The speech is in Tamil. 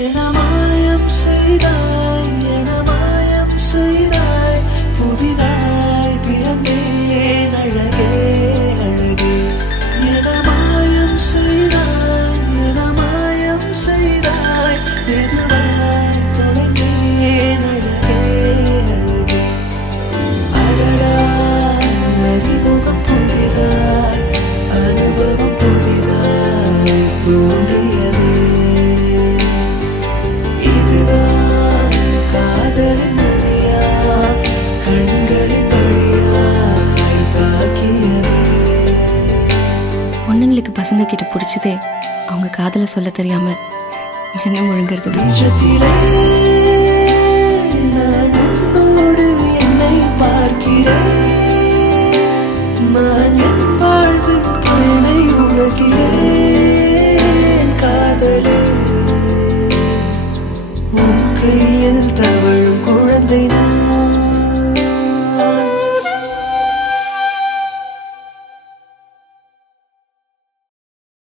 எனமாயம் செய்தாய், எனமாயம் செய்தாய், புதிதாய் பிறந்தேன் அழகே அழகே. எனமாயம் செய்தாய், எனமாயம் செய்தாய், மெதுவாய் தொலைந்தேன் அழகே அழகே. அடடா அறிமுகம் புதிதாய், அனுபவம் புதிதாய் தோன்றியதே. இதுதான் காதலின் மொழியா, கண்களின் வழியாய் தாக்கியதே. பொண்ணுங்களுக்கு பசங்க கிட்ட பிடிச்சதே அவங்க காதல சொல்ல தெரியாம என்ன முழுங்கிறது தான். நிஜத்திலே நான் உன்னோடு என்னை பார்க்கிறேன், நான் என் வாழ்வின் பயனை உணர்கிறேன். காதலே உன் கையில் தவழும் குழந்தை நான்.